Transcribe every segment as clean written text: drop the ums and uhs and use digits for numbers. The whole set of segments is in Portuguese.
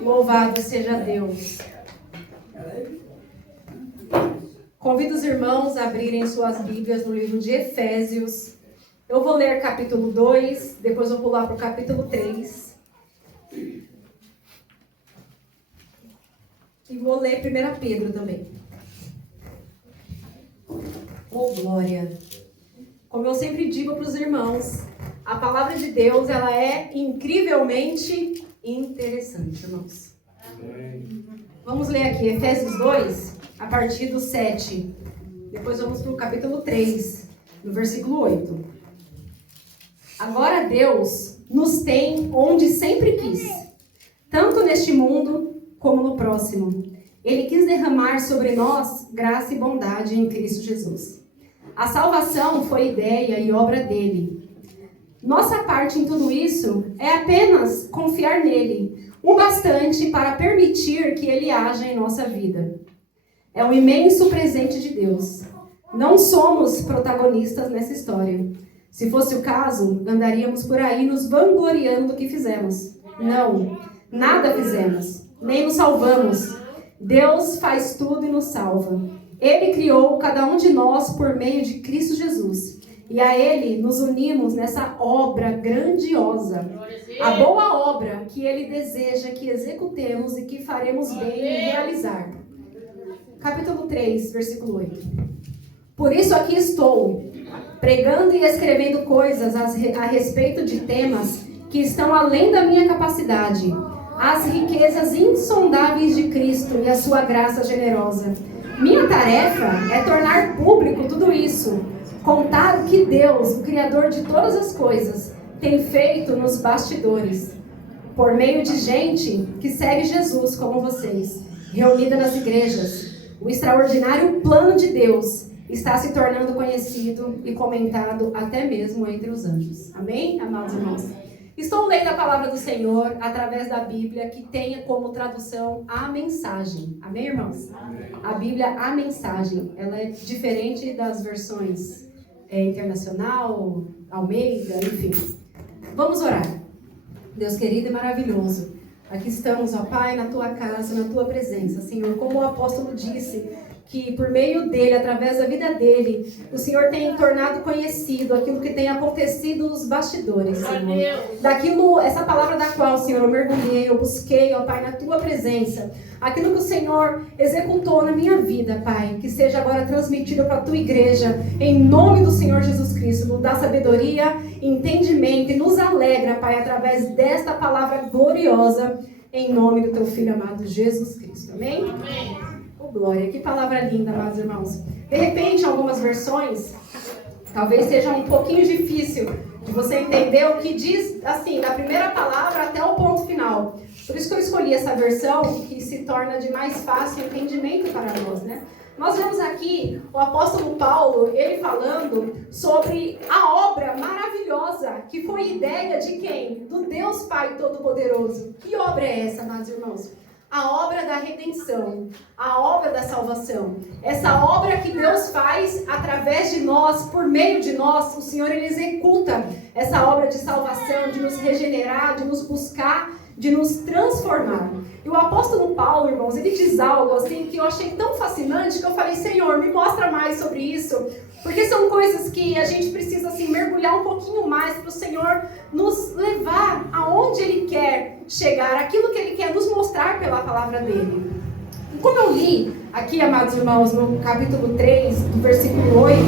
Louvado seja Deus. Convido os irmãos a abrirem suas Bíblias no livro de Efésios. Eu vou ler capítulo 2, depois vou pular para o capítulo 3. E vou ler 1 Pedro também. Oh, glória! Como eu sempre digo para os irmãos, a palavra de Deus, ela é incrivelmente interessante, irmãos. Vamos ler aqui Efésios 2, a partir do 7. Depois vamos para o capítulo 3, no versículo 8. Agora Deus nos tem onde sempre quis, tanto neste mundo como no próximo. Ele quis derramar sobre nós graça e bondade em Cristo Jesus. A salvação foi ideia e obra dele. Nossa parte em tudo isso é apenas confiar nele, o bastante para permitir que ele haja em nossa vida. É um imenso presente de Deus. Não somos protagonistas nessa história. Se fosse o caso, andaríamos por aí nos vangloriando do que fizemos. Não, nada fizemos, nem nos salvamos. Deus faz tudo e nos salva. Ele criou cada um de nós por meio de Cristo Jesus. E a Ele nos unimos nessa obra grandiosa. A boa obra que Ele deseja que executemos e que faremos bem em realizar. Capítulo 3, versículo 8. Por isso aqui estou, pregando e escrevendo coisas a respeito de temas que estão além da minha capacidade. As riquezas insondáveis de Cristo e a sua graça generosa. Minha tarefa é tornar público tudo isso. Contar o que Deus, o Criador de todas as coisas, tem feito nos bastidores. Por meio de gente que segue Jesus como vocês, reunida nas igrejas. O extraordinário plano de Deus está se tornando conhecido e comentado até mesmo entre os anjos. Amém, amados irmãos? Estou lendo a palavra do Senhor através da Bíblia, que tem como tradução a mensagem. Amém, irmãos? Amém. A Bíblia, a mensagem, ela é diferente das versões internacional, Almeida, enfim. Vamos orar. Deus querido e maravilhoso, aqui estamos, ó Pai, na Tua casa, na Tua presença. Senhor, como o apóstolo disse, que por meio dele, através da vida dele, o Senhor tem tornado conhecido aquilo que tem acontecido nos bastidores, Senhor. Daquilo, essa palavra da qual, Senhor, eu mergulhei, eu busquei, ó Pai, na Tua presença. Aquilo que o Senhor executou na minha vida, Pai, que seja agora transmitido para a Tua igreja, em nome do Senhor Jesus Cristo. Nos dá sabedoria, entendimento e nos alegra, Pai, através desta palavra gloriosa, em nome do Teu Filho amado Jesus Cristo. Amém? Amém. Glória, que palavra linda, amados irmãos. De repente, algumas versões, talvez seja um pouquinho difícil de você entender o que diz, assim, da primeira palavra até o ponto final. Por isso que eu escolhi essa versão, que se torna de mais fácil entendimento para nós, né? Nós vemos aqui o apóstolo Paulo, ele falando sobre a obra maravilhosa, que foi ideia de quem? Do Deus Pai Todo-Poderoso. Que obra é essa, amados irmãos? A obra da redenção, a obra da salvação. Essa obra que Deus faz através de nós, por meio de nós, o Senhor ele executa essa obra de salvação, de nos regenerar, de nos buscar, de nos transformar. E o apóstolo Paulo, irmãos, ele diz algo assim que eu achei tão fascinante que eu falei, Senhor, me mostra mais sobre isso. Porque são coisas que a gente precisa assim, mergulhar um pouquinho mais para o Senhor nos levar aonde Ele quer chegar, aquilo que Ele quer nos mostrar pela palavra dEle. E como eu li aqui, amados irmãos, no capítulo 3, do versículo 8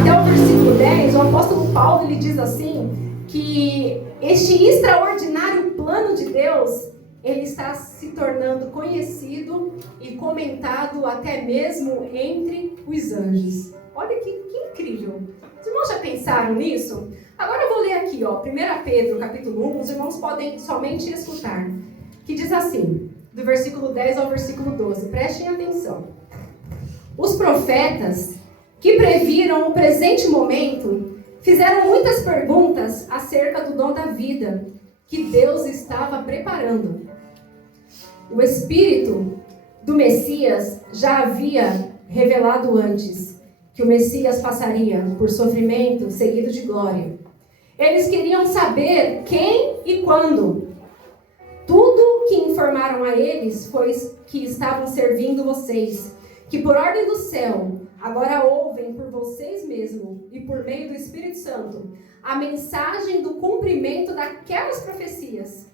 até o versículo 10, o apóstolo Paulo ele diz assim, que este extraordinário plano de Deus, ele está se tornando conhecido e comentado até mesmo entre os anjos. Olha que incrível. Os irmãos já pensaram nisso? Agora eu vou ler aqui, ó, 1 Pedro, capítulo 1. Os irmãos podem somente escutar. Que diz assim, do versículo 10 ao versículo 12. Prestem atenção. Os profetas que previram o presente momento fizeram muitas perguntas acerca do dom da vida que Deus estava preparando. O Espírito do Messias já havia revelado antes que o Messias passaria por sofrimento seguido de glória. Eles queriam saber quem e quando. Tudo que informaram a eles foi que estavam servindo vocês, que por ordem do céu, agora ouvem por vocês mesmos e por meio do Espírito Santo a mensagem do cumprimento daquelas profecias.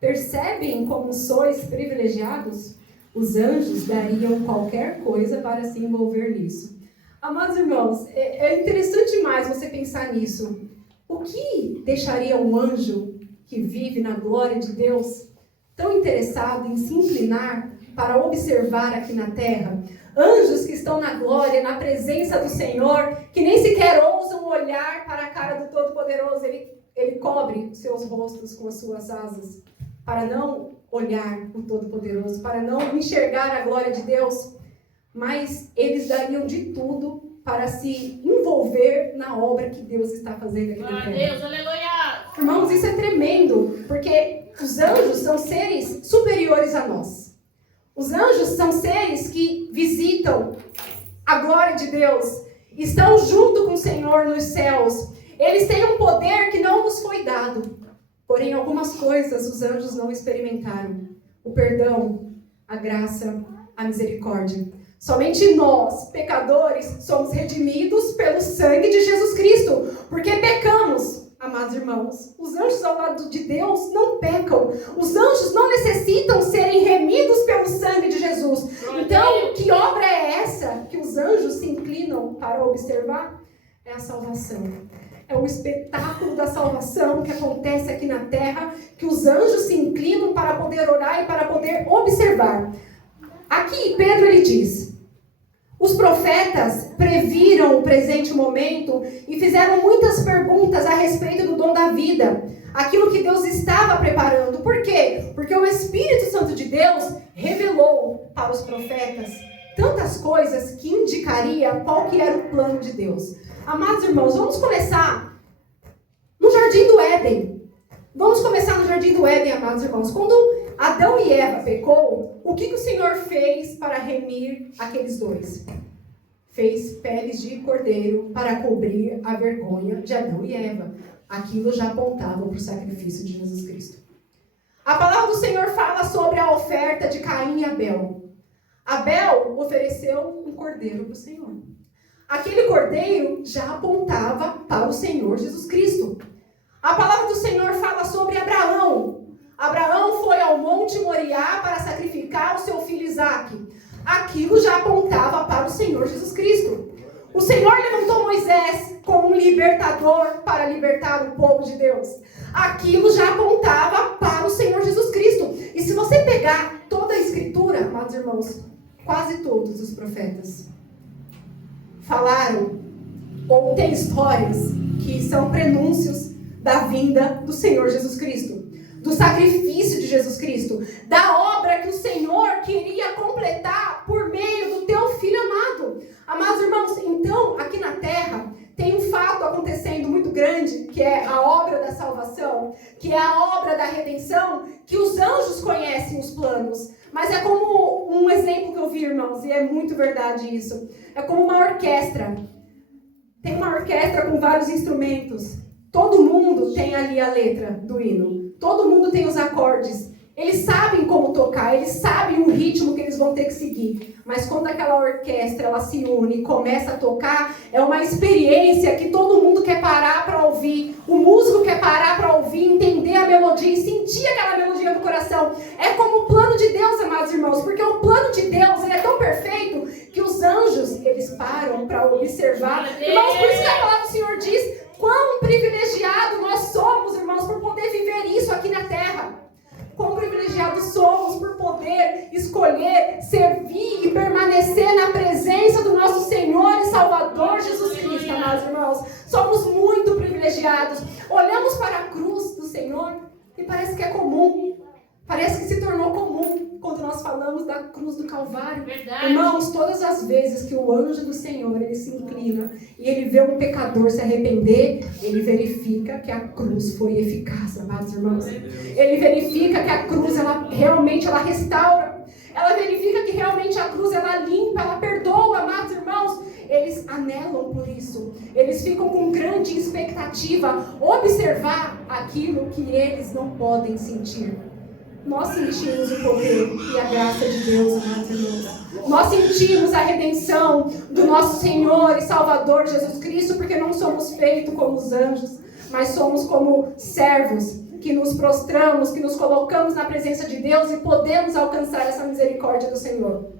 Percebem como sois privilegiados? Os anjos dariam qualquer coisa para se envolver nisso. Amados irmãos, é interessante demais você pensar nisso. O que deixaria um anjo que vive na glória de Deus tão interessado em se inclinar para observar aqui na terra? Anjos que estão na glória, na presença do Senhor, que nem sequer ousam olhar para a cara do Todo-Poderoso. Ele cobre seus rostos com as suas asas, para não olhar o Todo-Poderoso, para não enxergar a glória de Deus. Mas eles dariam de tudo para se envolver na obra que Deus está fazendo aqui na terra. Deus, aleluia! Irmãos, isso é tremendo, porque os anjos são seres superiores a nós. Os anjos são seres que visitam a glória de Deus, estão junto com o Senhor nos céus. Eles têm um poder que não nos foi dado. Porém, algumas coisas os anjos não experimentaram. O perdão, a graça, a misericórdia. Somente nós, pecadores, somos redimidos pelo sangue de Jesus Cristo. Porque pecamos, amados irmãos. Os anjos ao lado de Deus não pecam. Os anjos não necessitam serem remidos pelo sangue de Jesus. Então, que obra é essa que os anjos se inclinam para observar? É a salvação. É o espetáculo da salvação que acontece aqui na terra, que os anjos se inclinam para poder orar e para poder observar. Aqui, Pedro, ele diz: os profetas previram o presente momento e fizeram muitas perguntas a respeito do dom da vida, aquilo que Deus estava preparando. Por quê? Porque o Espírito Santo de Deus revelou para os profetas tantas coisas que indicaria qual que era o plano de Deus. Amados irmãos, vamos começar no Jardim do Éden. Vamos começar no Jardim do Éden, amados irmãos. Quando Adão e Eva pecou, o que o Senhor fez para remir aqueles dois? Fez peles de cordeiro para cobrir a vergonha de Adão e Eva. Aquilo já apontava para o sacrifício de Jesus Cristo. A palavra do Senhor fala sobre a oferta de Caim e Abel. Abel ofereceu um cordeiro para o Senhor. Aquele cordeiro já apontava para o Senhor Jesus Cristo. A palavra do Senhor fala sobre Abraão. Abraão foi ao Monte Moriá para sacrificar o seu filho Isaque. Aquilo já apontava para o Senhor Jesus Cristo. O Senhor levantou Moisés como um libertador para libertar o povo de Deus. Aquilo já apontava para o Senhor Jesus Cristo. E se você pegar toda a Escritura, amados irmãos, quase todos os profetas falaram ou tem histórias que são prenúncios da vinda do Senhor Jesus Cristo, do sacrifício de Jesus Cristo, da obra que o Senhor queria completar por meio do teu Filho amado. Amados irmãos, então, aqui na terra, tem um fato acontecendo muito grande, que é a obra da salvação, que é a obra da redenção, que os anjos conhecem os planos. Mas é como um exemplo que eu vi, irmãos, e é muito verdade isso. É como uma orquestra. Tem uma orquestra com vários instrumentos. Todo mundo tem ali a letra do hino. Todo mundo tem os acordes. Eles sabem como tocar, eles sabem o ritmo que eles vão ter que seguir. Mas quando aquela orquestra ela se une e começa a tocar, é uma experiência que todo mundo quer parar para ouvir. O músico quer parar para ouvir, entender a melodia e sentir aquela melodia do coração. É como o plano de Deus, amados irmãos, porque o plano de Deus ele é tão perfeito que os anjos eles param para observar. Irmãos, por isso que a palavra do Senhor diz quão privilegiado nós somos, irmãos, por poder viver isso aqui na terra. Quão privilegiados somos por poder escolher, servir e permanecer na presença do nosso Senhor e Salvador Jesus Cristo, amados irmãos. Somos muito privilegiados. Olhamos para a cruz do Senhor e parece que é comum. Parece que se tornou comum quando nós falamos da cruz do Calvário. Verdade. Irmãos, todas as vezes que o anjo do Senhor ele se inclina e ele vê um pecador se arrepender, ele verifica que a cruz foi eficaz, amados irmãos. Ele verifica que a cruz ela realmente ela restaura. Ela verifica que realmente a cruz ela limpa, ela perdoa, amados irmãos. eles anelam por isso. Eles ficam com grande expectativa, observar aquilo que eles não podem sentir. Nós sentimos o poder e a graça de Deus, amados irmãos. Nós sentimos a redenção do nosso Senhor e Salvador Jesus Cristo, porque não somos feitos como os anjos, mas somos como servos, que nos prostramos, que nos colocamos na presença de Deus e podemos alcançar essa misericórdia do Senhor.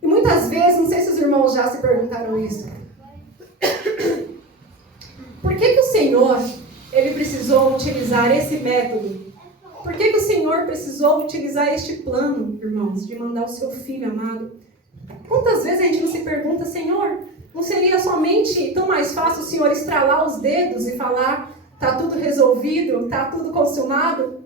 E muitas vezes, não sei se os irmãos já se perguntaram isso, por que o Senhor, ele precisou utilizar esse método? Por que o Senhor precisou utilizar este plano, irmãos, de mandar o seu Filho amado? Quantas vezes a gente não se pergunta, Senhor, não seria somente tão mais fácil o Senhor estralar os dedos e falar, está tudo resolvido, está tudo consumado?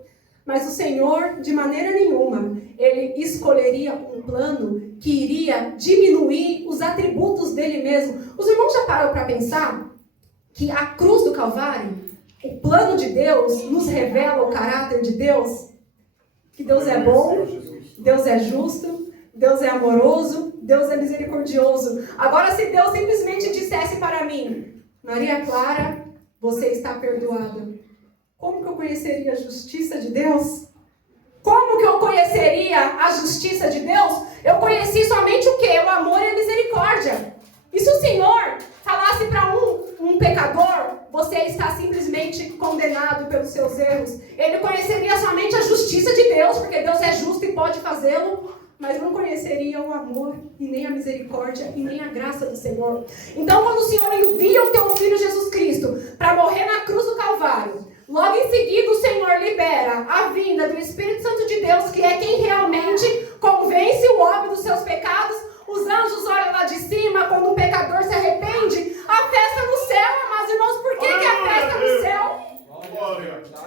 Mas o Senhor, de maneira nenhuma, ele escolheria um plano que iria diminuir os atributos dele mesmo. Os irmãos já pararam para pensar que a cruz do Calvário, o plano de Deus, nos revela o caráter de Deus? Que Deus é bom, Deus é justo, Deus é amoroso, Deus é misericordioso. Agora, se Deus simplesmente dissesse para mim, Maria Clara, você está perdoada, como que eu conheceria a justiça de Deus? Como que eu conheceria a justiça de Deus? Eu conheci somente o quê? O amor e a misericórdia. E se o Senhor falasse para um pecador, você está simplesmente condenado pelos seus erros, ele conheceria somente a justiça de Deus, porque Deus é justo e pode fazê-lo, mas não conheceria o amor, e nem a misericórdia, e nem a graça do Senhor. Então, quando o Senhor envia o teu Filho Jesus Cristo para morrer na cruz do Calvário, logo em seguida o Senhor libera a vinda do Espírito Santo de Deus, que é quem realmente convence o homem dos seus pecados. Os anjos olham lá de cima, quando um pecador se arrepende, a festa no céu, amados irmãos. Por que é a festa no céu?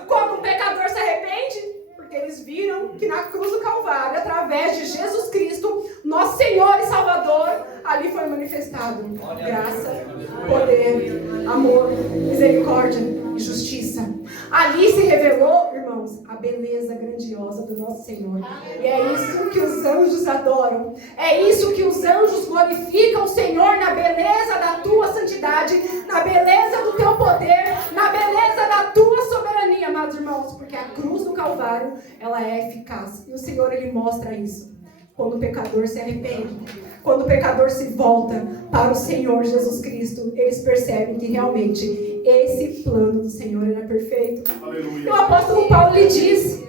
Quando um pecador se arrepende, porque eles viram que na cruz do Calvário, através de Jesus Cristo, nosso Senhor e Salvador, ali foi manifestado graça, poder, amor, misericórdia e justiça. Ali se revelou, irmãos, a beleza grandiosa do nosso Senhor. E é isso que os anjos adoram. É isso que os anjos glorificam o Senhor, na beleza da tua santidade, na beleza do teu poder, na beleza da tua soberania, amados irmãos. Porque a cruz do Calvário, ela é eficaz. E o Senhor, ele mostra isso. Quando o pecador se arrepende, quando o pecador se volta para o Senhor Jesus Cristo, eles percebem que realmente esse plano do Senhor era perfeito. Aleluia. E o apóstolo Paulo lhe diz,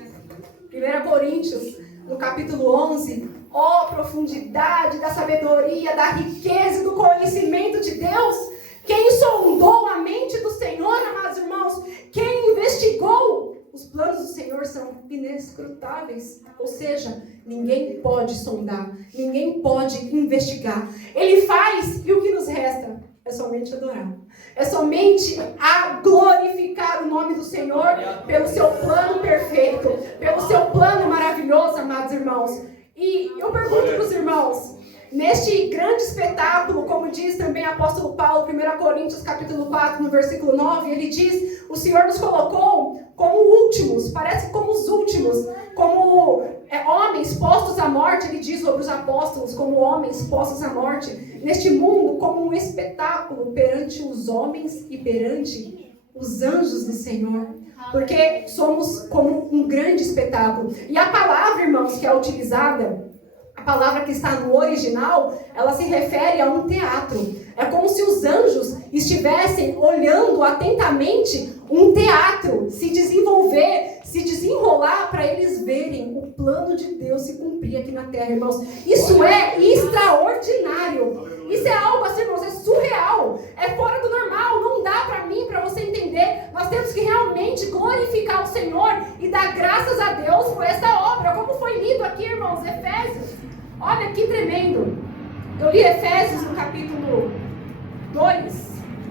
1 Coríntios, no capítulo 11, ó profundidade da sabedoria, da riqueza e do conhecimento de Deus, quem sondou a mente do Senhor, amados irmãos, quem investigou. Os planos do Senhor são inescrutáveis, ou seja, ninguém pode sondar, ninguém pode investigar. Ele faz e o que nos resta é somente adorar. É somente a glorificar o nome do Senhor pelo seu plano perfeito, pelo seu plano maravilhoso, amados irmãos. E eu pergunto para os irmãos, neste grande espetáculo, como diz também o apóstolo Paulo, 1 Coríntios capítulo 4, no versículo 9, ele diz, o Senhor nos colocou como últimos, parece como os últimos, como homens postos à morte, ele diz sobre os apóstolos, como homens postos à morte, neste mundo, como um espetáculo perante os homens e perante os anjos do Senhor. Porque somos como um grande espetáculo. E a palavra, irmãos, que é utilizada, a palavra que está no original, ela se refere a um teatro. É como se os anjos estivessem olhando atentamente um teatro se desenvolver, se desenrolar, para eles verem o plano de Deus se cumprir aqui na terra, irmãos. Isso é extraordinário. Isso é algo assim, irmãos, é surreal. É fora do normal. Não dá para mim, para você entender. Nós temos que realmente glorificar o Senhor e dar graças a Deus por essa obra. Como foi lido aqui, irmãos, Efésios. Olha que tremendo. Eu li Efésios no capítulo 2,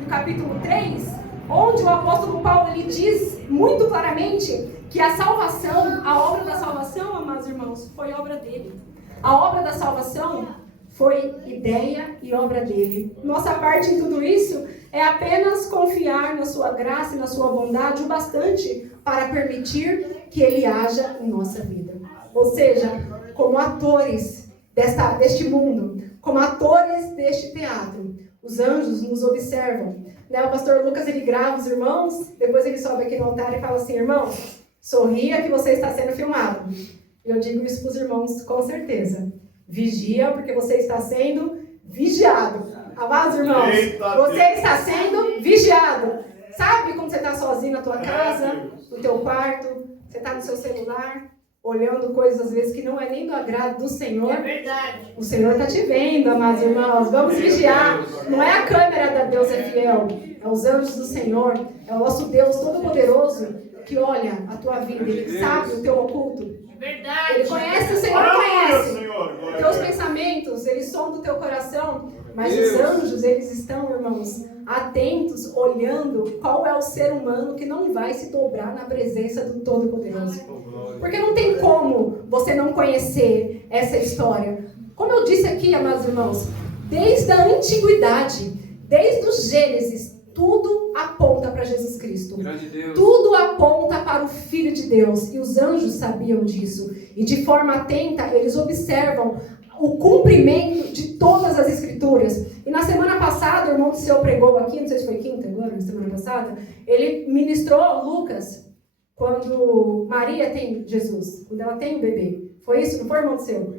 no capítulo 3, onde o apóstolo Paulo ele diz muito claramente que a salvação, a obra da salvação, amados irmãos, foi obra dele. A obra da salvação foi ideia e obra dele. Nossa parte em tudo isso é apenas confiar na sua graça e na sua bondade o bastante para permitir que ele haja em nossa vida. Ou seja, como atores deste mundo, como atores deste teatro, Os anjos nos observam. Né? O pastor Lucas, ele grava os irmãos, depois ele sobe aqui no altar e fala assim, irmão, sorria que você está sendo filmado. Eu digo isso para os irmãos com certeza. Vigia porque você está sendo vigiado. Amados irmãos, você está sendo vigiado. Sabe quando você está sozinho na tua casa, no teu quarto, você está no seu celular, olhando coisas às vezes que não é nem do agrado do Senhor. É verdade. O Senhor está te vendo, amados irmãos. Vamos vigiar. Não é a câmera da Deus é fiel. É os anjos do Senhor. É o nosso Deus Todo-Poderoso que olha a tua vida. Ele sabe o teu oculto. É verdade. Ele conhece, o Senhor conhece. Teus pensamentos, eles sondam o teu coração. Mas os anjos, eles estão, irmãos, atentos, olhando qual é o ser humano que não vai se dobrar na presença do Todo-Poderoso. Porque não tem como você não conhecer essa história. Como eu disse aqui, amados irmãos, desde a antiguidade, desde o Gênesis, tudo aponta para Jesus Cristo. Tudo aponta para o Filho de Deus. E os anjos sabiam disso. E de forma atenta, eles observam o cumprimento de todas as Escrituras. E na semana passada, o irmão do Seu pregou aqui, não sei se foi quinta agora, na semana passada, ele ministrou Lucas, quando Maria tem Jesus, quando ela tem o bebê. Foi isso? Não foi, irmão do Seu?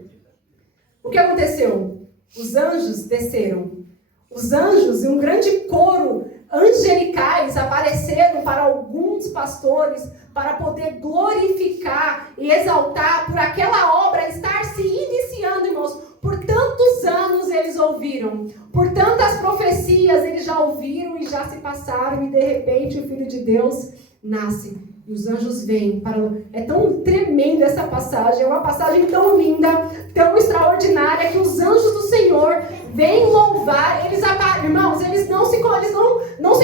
O que aconteceu? Os anjos desceram. Os anjos e um grande coro angelicais apareceram para alguns pastores para poder glorificar e exaltar por aquela obra estar se iniciando, irmãos. Por tantos anos eles ouviram, por tantas profecias eles já ouviram e já se passaram, e de repente o Filho de Deus nasce. E os anjos vêm para... É tão tremenda essa passagem, é uma passagem tão linda, tão extraordinária, que os anjos do Senhor vêm louvar. Irmãos, eles não se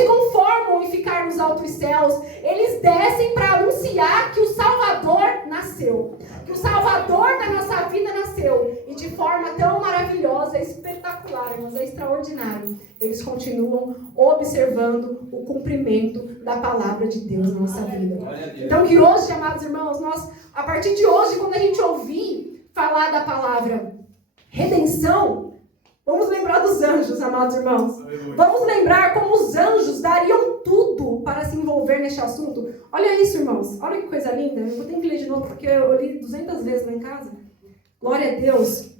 conformam em ficar nos altos céus. Eles descem para anunciar que o Salvador nasceu. Que o Salvador da nossa vida nasceu. E de forma tão maravilhosa, espetacular, irmãos, é extraordinário. Eles continuam observando o cumprimento da palavra de Deus na nossa vida. Então que hoje, amados irmãos, nós, a partir de hoje, quando a gente ouvir falar da palavra redenção, vamos lembrar dos anjos, amados irmãos. Vamos lembrar como os anjos dariam tudo para se envolver neste assunto. Olha isso, irmãos. Olha que coisa linda. Eu vou ter que ler de novo, porque eu li 200 vezes lá em casa. Glória a Deus.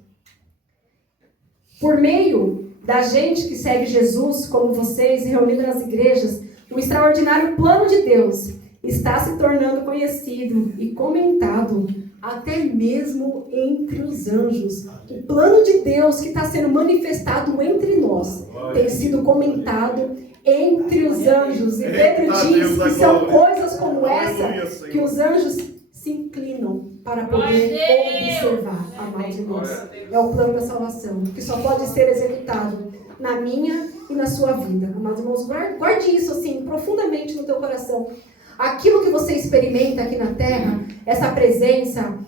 Por meio da gente que segue Jesus, como vocês, reunidos nas igrejas, o extraordinário plano de Deus está se tornando conhecido e comentado até mesmo entre os anjos. O plano de Deus que está sendo manifestado entre nós tem sido comentado entre os anjos. E Pedro diz que são coisas como essa que os anjos se inclinam para poder observar, amados irmãos. É o plano da salvação, que só pode ser executado na minha e na sua vida. Amados irmãos, guarde isso assim profundamente no teu coração. Aquilo que você experimenta aqui na terra, essa presença,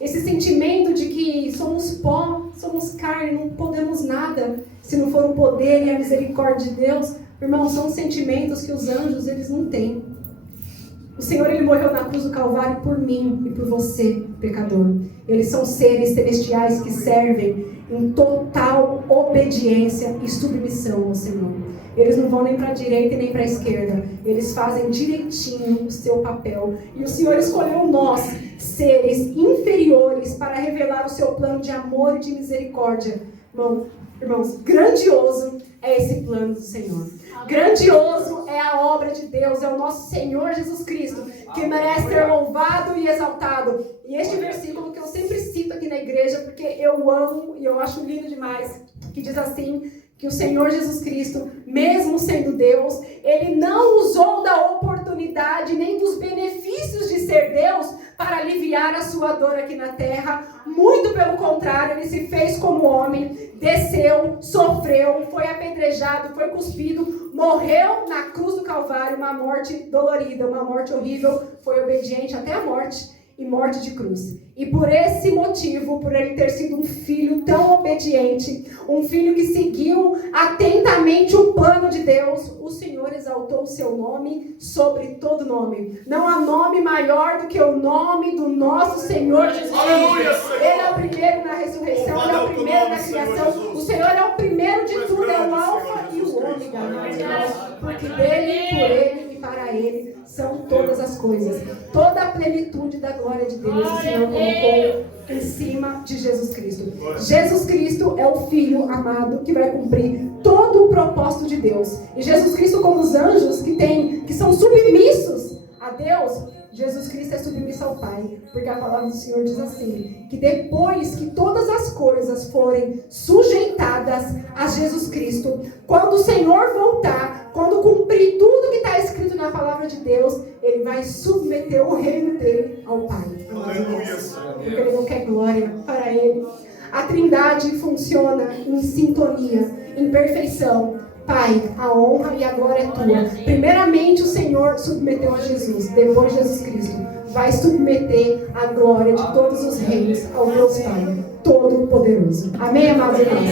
esse sentimento de que somos pó, somos carne, não podemos nada se não for o poder e a misericórdia de Deus. Irmãos, são sentimentos que os anjos, eles não têm. O Senhor, Ele morreu na cruz do Calvário por mim e por você, pecador. Eles são seres celestiais que servem em total obediência e submissão ao Senhor. Eles não vão nem para a direita e nem para a esquerda. Eles fazem direitinho o seu papel. E o Senhor escolheu nós, seres inferiores, para revelar o seu plano de amor e de misericórdia. Irmãos, grandioso é esse plano do Senhor. Grandioso é a obra de Deus, é o nosso Senhor Jesus Cristo, que merece ser louvado e exaltado. E este versículo que eu sempre cito aqui na igreja, porque eu amo e eu acho lindo demais, que diz assim, que o Senhor Jesus Cristo, mesmo sendo Deus, Ele não usou da oportunidade nem dos benefícios de ser Deus para aliviar a sua dor aqui na terra. Muito pelo contrário, Ele se fez como homem, desceu, sofreu, foi apedrejado, foi cuspido, morreu na cruz do Calvário, uma morte dolorida, uma morte horrível, foi obediente até a morte. e morte de cruz. E por esse motivo, por ele ter sido um filho tão obediente, um filho que seguiu atentamente o plano de Deus, o Senhor exaltou o seu nome sobre todo nome. Não há nome maior do que o nome do nosso Senhor Jesus Cristo. Ele é o primeiro na ressurreição, ele é o primeiro na criação. O Senhor é o primeiro de tudo, é o alfa e o ômega, porque dele, por ele e para ele são todas as coisas. Toda a plenitude da glória de Deus, o Senhor colocou em cima de Jesus Cristo. Jesus Cristo é o Filho amado que vai cumprir todo o propósito de Deus. E Jesus Cristo, como os anjos que são submissos a Deus, Jesus Cristo é submisso ao Pai, porque a palavra do Senhor diz assim, que depois que todas as coisas forem sujeitadas a Jesus Cristo, quando o Senhor voltar, quando cumprir tudo que está escrito na palavra de Deus, ele vai submeter o reino dele ao Pai. Aleluia. Porque ele não quer glória para ele. A Trindade funciona em sintonia, em perfeição. Pai, a honra e a glória é tua. Primeiramente o Senhor submeteu a Jesus, depois Jesus Cristo vai submeter a glória de todos os reis ao Deus Pai Todo-Poderoso. Amém, amados irmãos?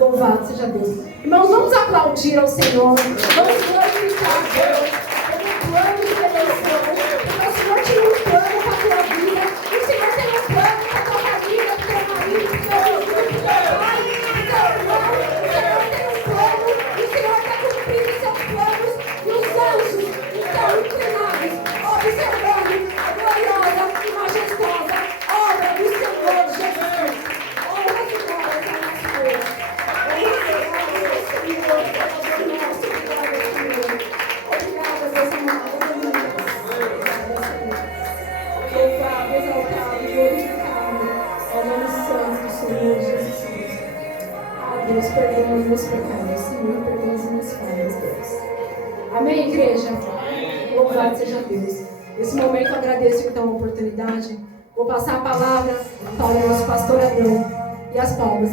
Louvado seja Deus. Irmãos, vamos aplaudir ao Senhor, vamos glorificar a Deus pelo plano de redenção, porque o Senhor tinha um plano para a tua vida, e o Senhor tem um plano para a tua família, para o teu marido, para o teu filho, para o teu pai, para o teu irmão. O Senhor tem um plano, e o Senhor está cumprindo seus planos, e os anjos estão inclinados, observando a gloriosa e majestosa obra do Senhor Jesus Cristo. Honra e glória ao nosso Deus. Honra e glória ao Senhor, Salvador nosso, glória ao Senhor. Obrigada, Deus amado. Louvado, exaltado, glorificado ao nome santo do Senhor Jesus Cristo. Deus, perdoa os meus pecados. Senhor, perdoa as minhas falhas, Deus. Amém, igreja? Louvado seja Deus. Nesse momento eu agradeço então a oportunidade. Vou passar a palavra para o nosso pastor Adão e as palmas.